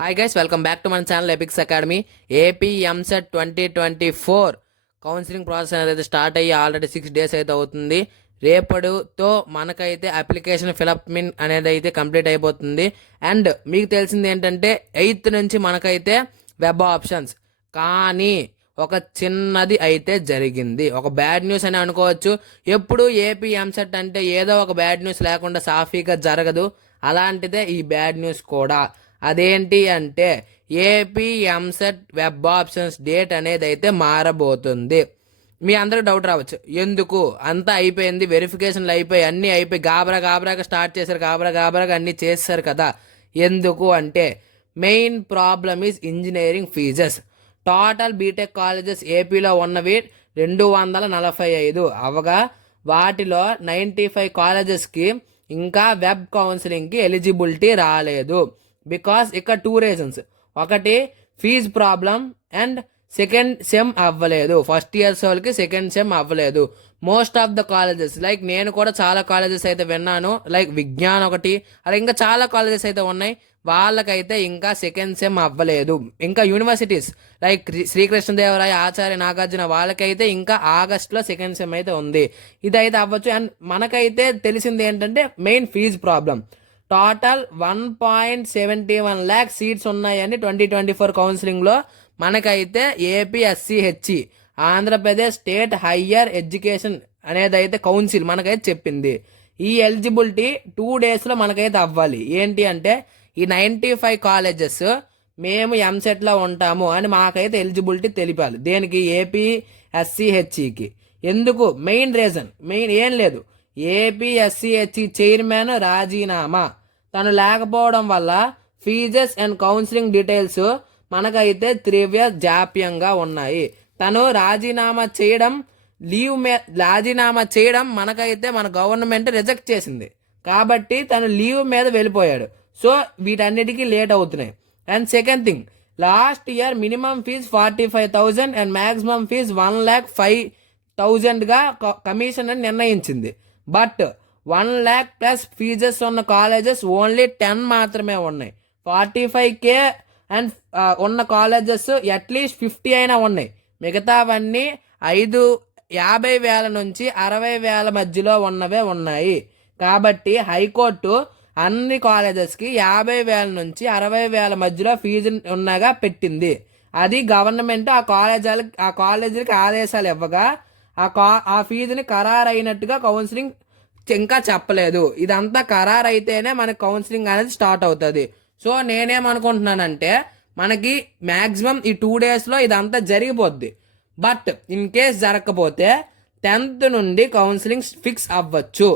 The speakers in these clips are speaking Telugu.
Hi guys, welcome back to మన channel Epics academy. AP EAMCET 2024 counselling process అనేది స్టార్ట్ అయ్యి ఆల్రెడీ 6 days అయితే అవుతుంది. రేపటితో మనకైతే అప్లికేషన్ ఫిలప్మెంట్ అనేది అయితే కంప్లీట్ అయిపోతుంది. అండ్ మీకు తెలిసింది ఏంటంటే 8th నుంచి మనకైతే వెబ్ ఆప్షన్స్, కానీ ఒక చిన్నది అయితే జరిగింది. ఒక బ్యాడ్ న్యూస్ అని అనుకోవచ్చు. ఎప్పుడు ఏపీ ఎంసెట్ అంటే ఏదో ఒక బ్యాడ్ న్యూస్ లేకుండా సాఫీగా జరగదు. అలాంటిదే ఈ బ్యాడ్ న్యూస్ కూడా. అదేంటి అంటే AP EAMCET web options date అనేది అయితే మారబోతుంది. మీ అందరికి డౌట్ రావచ్చు, ఎందుకు? అంతా అయిపోయింది, వెరిఫికేషన్లు అయిపోయి అన్నీ అయిపోయి గాబరాగా స్టార్ట్ చేశారు, గాబరాగా అన్నీ చేశారు కదా, ఎందుకు అంటే main problem is engineering fees. Total BTech colleges ఏపీలో ఉన్నవి 245 అవగా వాటిలో 95 కాలేజెస్కి ఇంకా వెబ్ కౌన్సిలింగ్కి ఎలిజిబిలిటీ రాలేదు. బికాస్ ఇక్కడ 2 reasons. ఒకటి fee problem and second sem అవ్వలేదు. ఫస్ట్ ఇయర్స్ వాళ్ళకి సెకండ్ సెమ్ అవ్వలేదు. Most of the colleges, like నేను కూడా చాలా కాలేజెస్ అయితే విన్నాను, లైక్ విజ్ఞాన్ ఒకటి, అలా ఇంకా చాలా కాలేజెస్ అయితే ఉన్నాయి, వాళ్ళకైతే ఇంకా సెకండ్ సెమ్ అవ్వలేదు. ఇంకా యూనివర్సిటీస్ లైక్ శ్రీకృష్ణదేవరాయ, ఆచార్య నాగార్జున వాళ్ళకైతే ఇంకా ఆగస్ట్లో సెకండ్ సెమ్ అయితే ఉంది. ఇదైతే అవ్వచ్చు. అండ్ మనకైతే తెలిసింది ఏంటంటే main fee problem. Total 1.71 lakh seats ఉన్నాయని 2024 కౌన్సిలింగ్లో మనకైతే APSCHE, Andhra Pradesh state higher education అనేది అయితే కౌన్సిల్ మనకైతే చెప్పింది. ఈ ఎలిజిబిలిటీ 2 daysలో మనకైతే అవ్వాలి. ఏంటి అంటే ఈ 95 కాలేజెస్ మేము ఎంసెట్లో ఉంటాము అని మాకైతే ఎలిజిబిలిటీ తెలిపాలి. దేనికి? ఏపీఎస్సిహెచ్ఈకి. ఎందుకు? మెయిన్ రీజన్ ఏం లేదు, ఏపీఎస్సిహెచ్ఈ చైర్మన్ రాజీనామా. తను లేకపోవడం వల్ల ఫీజెస్ అండ్ కౌన్సిలింగ్ డీటెయిల్స్ మనకైతే తీవ్ర జాప్యంగా ఉన్నాయి. తను రాజీనామా చేయడం మనకైతే మన గవర్నమెంట్ రిజెక్ట్ చేసింది కాబట్టి తను లీవ్ మీద వెళ్ళిపోయాడు. సో వీటన్నిటికీ లేట్ అవుతున్నాయి. And second thing, last year minimum fee 45,000 and maximum fee 1,05,000గా కమిషన్ అని నిర్ణయించింది. బట్ 1 lakh ప్లస్ ఫీజెస్ ఉన్న కాలేజెస్ ఓన్లీ 10 మాత్రమే ఉన్నాయి. 45K అండ్ ఉన్న కాలేజెస్ అట్లీస్ట్ 50 అయినా ఉన్నాయి. మిగతావన్నీ 50,000 నుంచి 60,000 మధ్యలో ఉన్నవే ఉన్నాయి. కాబట్టి హైకోర్టు అన్ని కాలేజెస్కి 50,000 నుంచి 60,000 మధ్యలో ఫీజు ఉన్నగా పెట్టింది. అది గవర్నమెంట్ ఆ కాలేజీలకి ఆదేశాలు ఇవ్వగా ఆ ఫీజుని ఖరారైనట్టుగా కౌన్సిలింగ్ ఇంకా చెప్పలేదు. ఇదంతా ఖరారు అయితేనే మనకి కౌన్సిలింగ్ అనేది స్టార్ట్ అవుతుంది. సో నేనేమనుకుంటున్నానంటే మనకి మ్యాక్సిమం ఈ 2 daysలో ఇదంతా జరిగిపోద్ది. బట్ ఇన్ కేస్ జరగకపోతే 10th నుండి కౌన్సిలింగ్ ఫిక్స్ అవ్వచ్చు.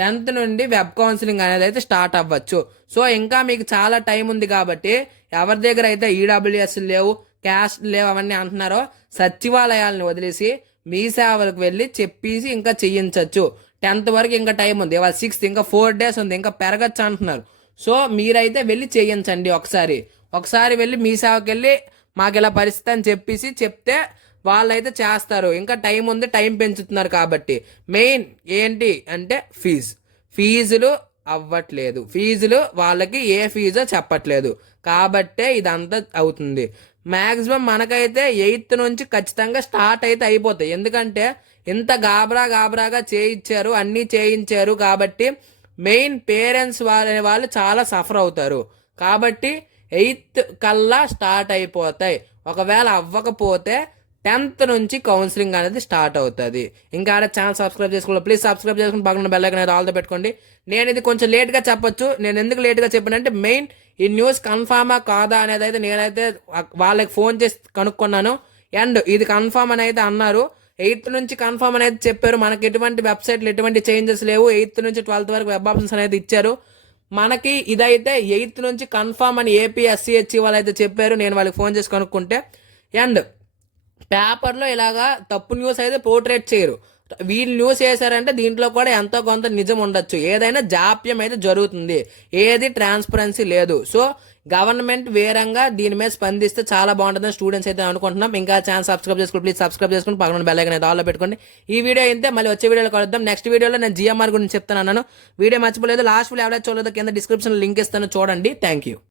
10th నుండి వెబ్ కౌన్సిలింగ్ అనేది అయితే స్టార్ట్ అవ్వచ్చు. సో ఇంకా మీకు చాలా టైం ఉంది కాబట్టి ఎవరి దగ్గర అయితే ఈడబ్ల్యూఎస్ లేవు, క్యాస్ట్ లేవు అవన్నీ అంటున్నారో సచివాలయాలను వదిలేసి మీ సేవలకు వెళ్ళి చెప్పేసి ఇంకా చెయ్యించవచ్చు. 10th వరకు ఇంకా టైం ఉంది. ఇవాళ 6th, ఇంకా 4 days ఉంది, ఇంకా పెరగచ్చు అంటున్నారు. సో మీరైతే వెళ్ళి చేయించండి. ఒకసారి వెళ్ళి మీ సేవకి వెళ్ళి మాకు ఇలా పరిస్థితి అని చెప్తే వాళ్ళైతే చేస్తారు. ఇంకా టైం ఉంది, టైం పెంచుతున్నారు కాబట్టి. మెయిన్ ఏంటి అంటే ఫీజులు అవ్వట్లేదు. వాళ్ళకి ఏ ఫీజో చెప్పట్లేదు కాబట్టే ఇదంతా అవుతుంది. మ్యాక్సిమం మనకైతే 8th నుంచి ఖచ్చితంగా స్టార్ట్ అయితే అయిపోతాయి. ఎందుకంటే ఇంత గాబరాగా చేయించారు, అన్నీ చేయించారు కాబట్టి మెయిన్ పేరెంట్స్ వాళ్ళు చాలా సఫర్ అవుతారు. కాబట్టి 8th కల్లా స్టార్ట్ అయిపోతాయి. ఒకవేళ అవ్వకపోతే 10th నుంచి కౌన్సిలింగ్ అనేది స్టార్ట్ అవుతుంది. ఇంకా ఛానల్ సబ్స్క్రైబ్ చేసుకోవాలి, ప్లీజ్ సబ్స్క్రైబ్ చేసుకుని పక్కన బెల్ ఐకాన్ అనేది ఆల్తో పెట్టుకోండి. నేను ఇది కొంచెం లేట్గా చెప్పొచ్చు. నేను ఎందుకు లేట్గా చెప్పానంటే మెయిన్ ఈ న్యూస్ కన్ఫామా కాదా అనేది అయితే నేనైతే వాళ్ళకి ఫోన్ చేసి కనుక్కున్నాను. అండ్ ఇది కన్ఫామ్ అని అయితే అన్నారు. 8th నుంచి కన్ఫామ్ అనేది చెప్పారు. మనకి ఎటువంటి వెబ్సైట్లు ఎటువంటి చేంజెస్ లేవు. 8th నుంచి 12th వరకు వెబ్ ఆప్షన్స్ అనేది ఇచ్చారు. మనకి ఇదైతే 8th నుంచి కన్ఫామ్ అని ఏపీఎస్సిహెచ్ఈ వాళ్ళు అయితే చెప్పారు. నేను వాళ్ళకి ఫోన్ చేసి కనుక్కుంటే. అండ్ పేపర్లో ఇలాగా తప్పు న్యూస్ అయితే పోర్ట్రేట్ చేయరు. వీళ్ళు న్యూస్ వేశారంటే దీంట్లో కూడా ఎంతో కొంత నిజం ఉండొచ్చు. ఏదైనా జాప్యం అయితే జరుగుతుంది, ఏది ట్రాన్స్పరెన్సీ లేదు. సో గవర్నమెంట్ వేరంగా దీని మీద స్పందిస్తే చాలా బాగుంటుందని స్టూడెంట్స్ అయితే అనుకుంటున్నాం. ఇంకా ఛానల్ సబ్స్క్రైబ్ చేసుకోండి, ప్లీజ్ సబ్స్క్రైబ్ చేసుకుని పక్కన బెల్ ఐకాన్ అయితే ఆల్లో పెట్టుకోండి. ఈ వీడియో అయితే మళ్ళీ వచ్చే వీడియోలో కలుద్దాం. నెక్స్ట్ వీడియోలో నేను జిఎంఆర్ గురించి చెప్తాను. వీడియో మర్చిపోలేదు, లాస్ట్ వీడియో ఎవరైతే చూడలేదో కింద డిస్క్రిప్షన్ లింక్ ఇస్తాను, చూడండి. Thank you.